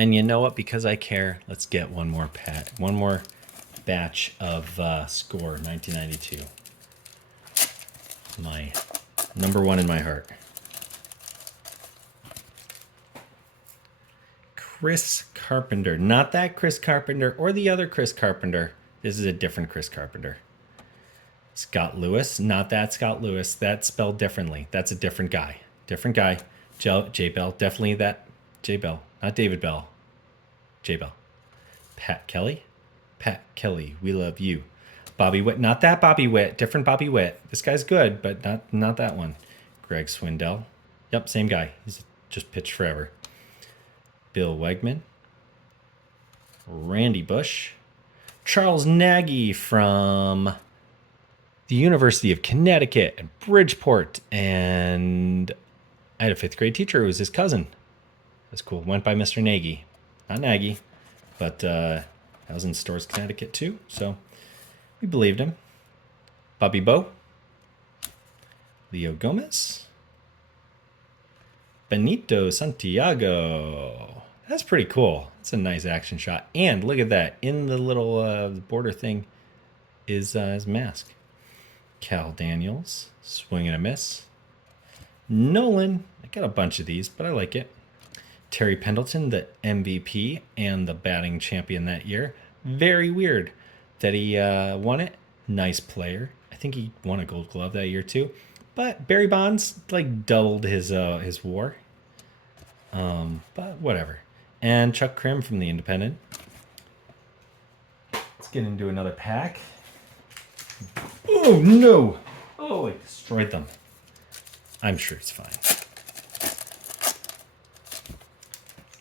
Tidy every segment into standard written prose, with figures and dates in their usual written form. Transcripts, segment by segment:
And you know what? Because I care, let's get one more batch of Score 1992. My number one in my heart. Chris Carpenter. Not that Chris Carpenter or the other Chris Carpenter. This is a different Chris Carpenter. Scott Lewis. Not that Scott Lewis. That's spelled differently. That's a different guy. Different guy. J Bell. Definitely that J Bell. Not David Bell. J Bell. Pat Kelly. Pat Kelly. We love you. Bobby Witt. Not that Bobby Witt. Different Bobby Witt. This guy's good, but not that one. Greg Swindell. Yep, same guy. He's just pitched forever. Bill Wegman, Randy Bush, Charles Nagy from the University of Connecticut and Bridgeport. And I had a 5th grade teacher who was his cousin. That's cool. Went by Mr. Nagy. Not Nagy, but I was in Storrs, Connecticut too. So we believed him. Bobby Bowe, Leo Gomez, Benito Santiago. That's pretty cool. It's a nice action shot. And look at that. In the little border thing is his mask. Cal Daniels, swing and a miss. Nolan, I got a bunch of these, but I like it. Terry Pendleton, the MVP and the batting champion that year. Very weird that he won it. Nice player. I think he won a Gold Glove that year too. But Barry Bonds like doubled his WAR. But whatever. And Chuck Krim from the Independent. Let's get into another pack. Oh no! Oh, I destroyed them. I'm sure it's fine.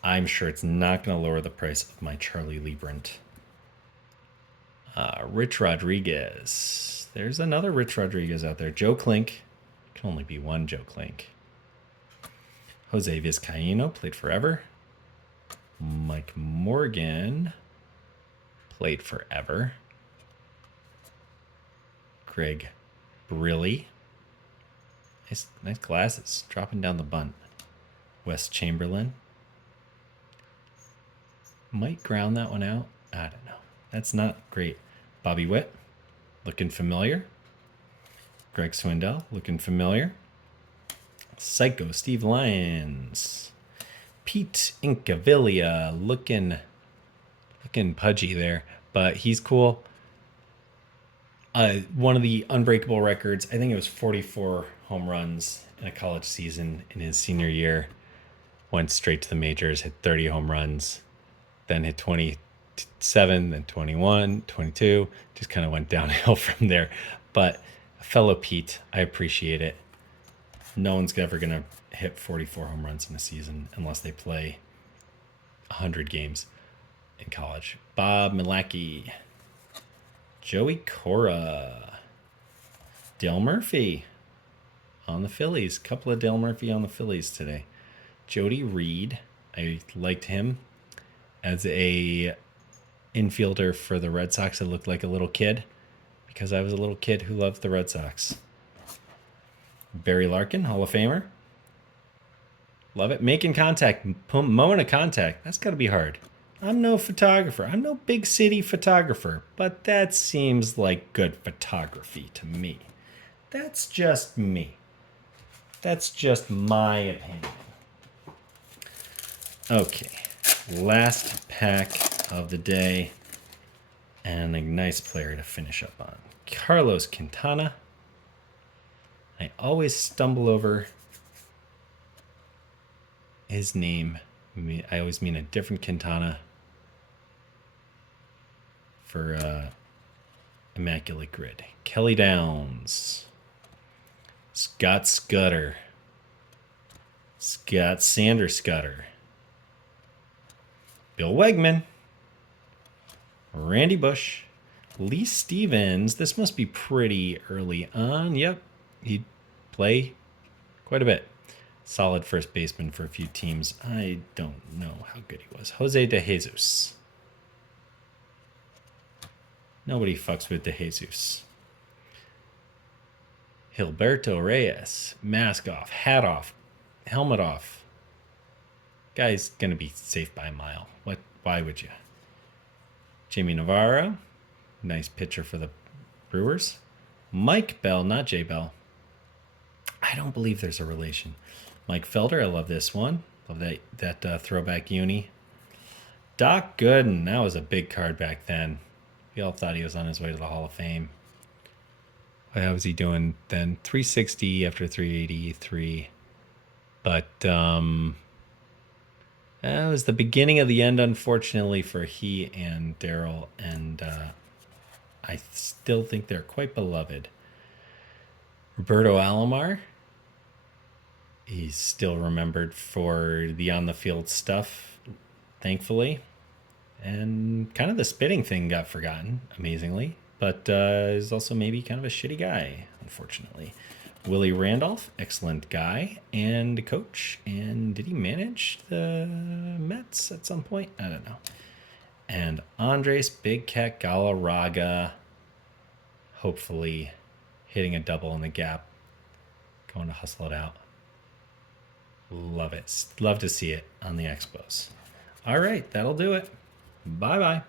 I'm sure it's not going to lower the price of my Charlie Liebrand. Rich Rodriguez. There's another Rich Rodriguez out there. Joe Klink. Can only be one Joe Klink. Jose Vizcaíno, played forever. Mike Morgan, played forever. Greg Briley. Nice glasses, dropping down the bunt. Wes Chamberlain. Might ground that one out. I don't know. That's not great. Bobby Witt, looking familiar. Greg Swindell, looking familiar. Psycho Steve Lyons. Pete Incaviglia, looking pudgy there, but he's cool. One of the unbreakable records, I think it was 44 home runs in a college season in his senior year. Went straight to the majors, hit 30 home runs, then hit 27, then 21, 22. Just kind of went downhill from there. But fellow Pete, I appreciate it. No one's ever going to hit 44 home runs in a season unless they play 100 games in college. Bob Milacki. Joey Cora. Dale Murphy on the Phillies. Couple of Dale Murphy on the Phillies today. Jody Reed. I liked him as a infielder for the Red Sox. I looked like a little kid because I was a little kid who loved the Red Sox. Barry Larkin, Hall of Famer. Love it. Making contact, moment of contact. That's got to be hard. I'm no photographer. I'm no big city photographer, but that seems like good photography to me. That's just me. That's just my opinion. Okay, last pack of the day, and a nice player to finish up on. Carlos Quintana. I always stumble over his name. I always mean a different Quintana for Immaculate Grid. Kelly Downs. Scott Scudder. Scott Sanders Scudder. Bill Wegman. Randy Bush. Lee Stevens. This must be pretty early on. Yep. He'd play quite a bit. Solid first baseman for a few teams. I don't know how good he was. Jose De Jesus. Nobody fucks with De Jesus. Gilberto Reyes. Mask off. Hat off. Helmet off. Guy's going to be safe by a mile. Why would you? Jamie Navarro, nice pitcher for the Brewers. Mike Bell, not Jay Bell. I don't believe there's a relation. Mike Felder, I love this one. Love that throwback uni. Doc Gooden, that was a big card back then. We all thought he was on his way to the Hall of Fame. How was he doing then? 360 after 383. But that was the beginning of the end, unfortunately, for he and Daryl. And I still think they're quite beloved. Roberto Alomar. He's still remembered for the on-the-field stuff, thankfully. And kind of the spitting thing got forgotten, amazingly. But is also maybe kind of a shitty guy, unfortunately. Willie Randolph, excellent guy and coach. And did he manage the Mets at some point? I don't know. And Andres Big Cat Galarraga, hopefully hitting a double in the gap. Going to hustle it out. Love it. Love to see it on the Expos. All right, that'll do it. Bye-bye.